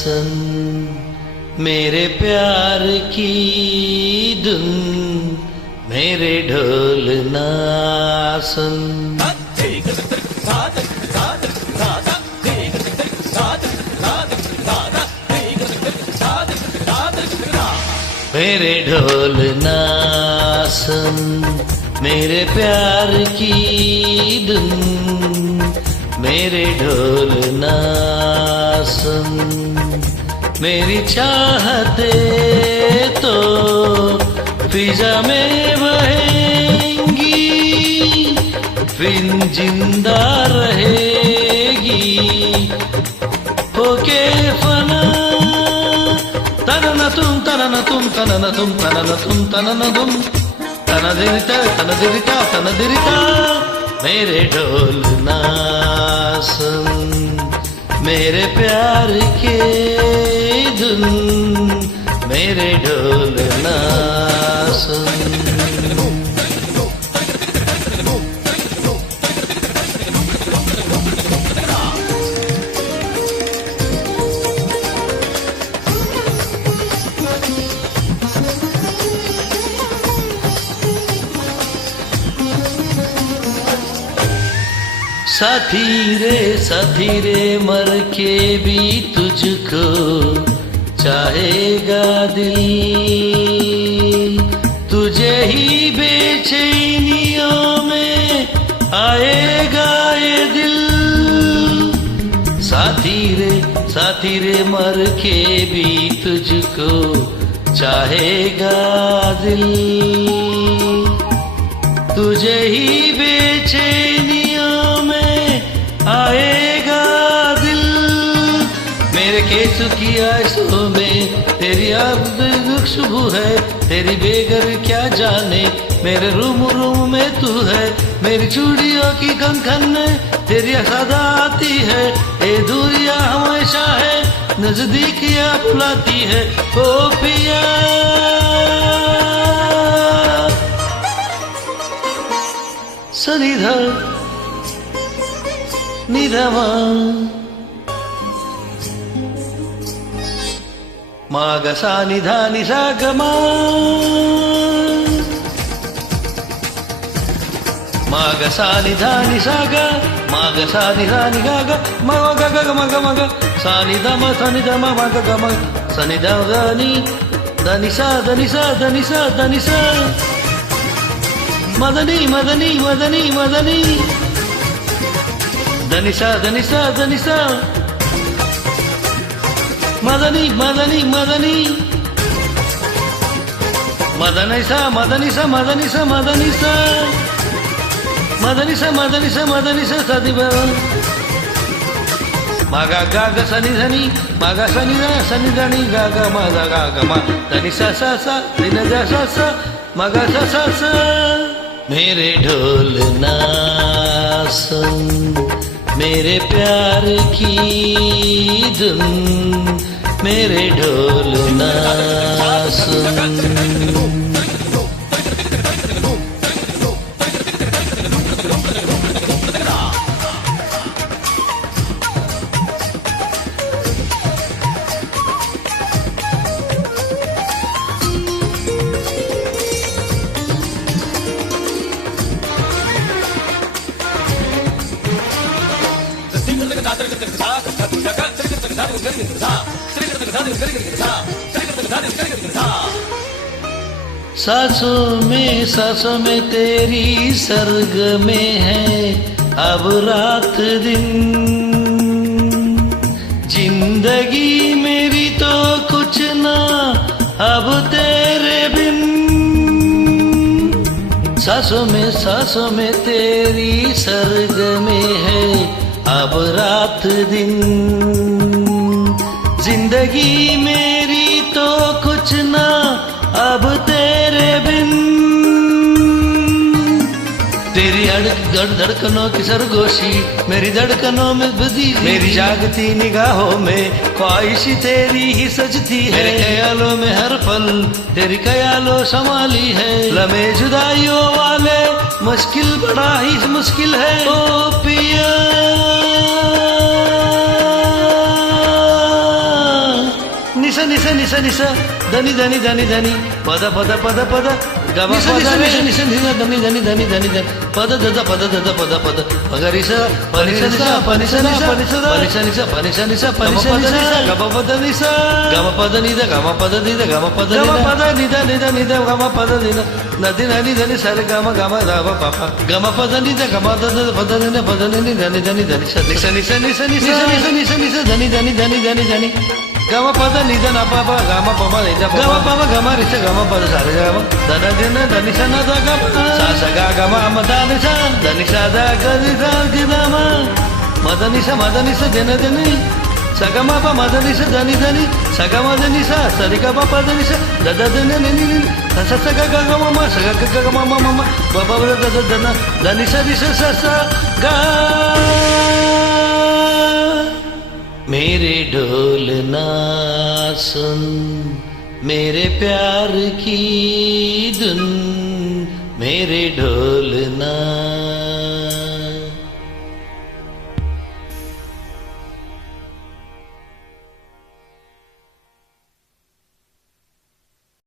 सुन मेरे प्यार की धुन, मेरे ढोल ना सुन। मेरे ढोल ना सुन मेरे प्यार की धुन, मेरे ढोल ना सुन। मेरी चाहते तो फिजा में बहेंगी, फिर जिंदा रहेगी होके फना। तनन तुम तनन तुम तनन तुम तनन तुम तनन तुम तनदिरिता तनदिरिता तनदिरिता। मेरे ढोल ना सुन मेरे प्यार के धुन, मेरे ढोल ना सुन। साथी रे मर के भी तुझको चाहेगा दिल, तुझे ही बेचैनियों में आएगा ये दिल। साथी रे मर के भी तुझको चाहेगा दिल, तुझे ही बेचैनियों में आएगा दिल। मेरे केसु की आंसुओं में तेरी खुशबू है, तेरी बेगर क्या जाने मेरे रूम में तू है। मेरी चूड़ियों की कंकन में तेरी सदा आती है, ये दूरियां हमेशा है नजदीकियां बुलाती है। ओ पिया सनिधा निधमा मागसा निधा निसा गमा, मागसा निधा निसा ग, मागसा निधा निगा ग, मग ग मग मग सा निधा म सा निधा म मग ग म सा निधा नी दनिसा दनिसा दनिसा दनिसा। मदनी मदनी मदनी मदनी दनिसा दनिसा दनिसा। मदनी मदनी मदनी मदनिसा मदनिसा मदनिसा मदनिसा मदनिसा मदनिसा मदनिसा सदी मागा गा ग सनी धनी मागा सनी धा सनी धनी गा ग मा गा ग मा दनिसा सा सा दिन जा सा सा मगा सा सा सा। मेरे ढोल ना सुन मेरे प्यार की धुन, मेरे ढोल ना सुन। सांसों में तेरी सर्ग में है अब रात दिन, जिंदगी मेरी तो कुछ ना अब तेरे बिन। सांसों में तेरी सर्ग में है अब रात दिन, जिंदगी मेरी तो कुछ ना अब तेरे बिन। तेरी धड़कनों की सरगोशी मेरी धड़कनों में बदी, मेरी जागती निगाहों में ख्वाहिश तेरी ही सजती है। मेरे ख्यालों में हर पल तेरी ख्यालों संभाली है, लम्हे जुदाइयों वाले मुश्किल बड़ा ही मुश्किल है। ओ पिया నిస నిస నిస దని దని దని దని పద పద పద పద గమ నిస నిస నిస నిస నిస దని దని దని దని దని పద దద పద దద పద పద పగరిస పరిస నిస పరిస నిస పరిస పరిస నిస పరిస నిస పరిస నిస గమ పద నిస గమ పద నిద గమ పద నిద గమ పద నిద గమ పద నిద నిద నిద గమ పద నిద నది నది దని సరి గమ గమ రవ పప గమ పద నిద గమ దద పద నిద పద నిద దని దని దని నిస నిస నిస నిస నిస నిస నిస దని దని దని దని దని గమ పద నిద న పప గమ పమ నిద గమ పమ గమ రిస గమ పద సరి గమ దన దిన దని స న ద గమ స స గ గమ మ ద ని స దని స ద గ ని స గి ద మ మద ని స దిన దని స గ మ ప మద ని స దని దని స గ మ ద ని స సరి గ ప పద ని స ద ద దిన ని ని స స స గ గ గ మ మ స గ గ గ మ మ మ మ ప ప ద ద ద న ద ని స రి స స స గ मेरे ढोल ना सुन मेरे प्यार की धुन मेरे ढोल ना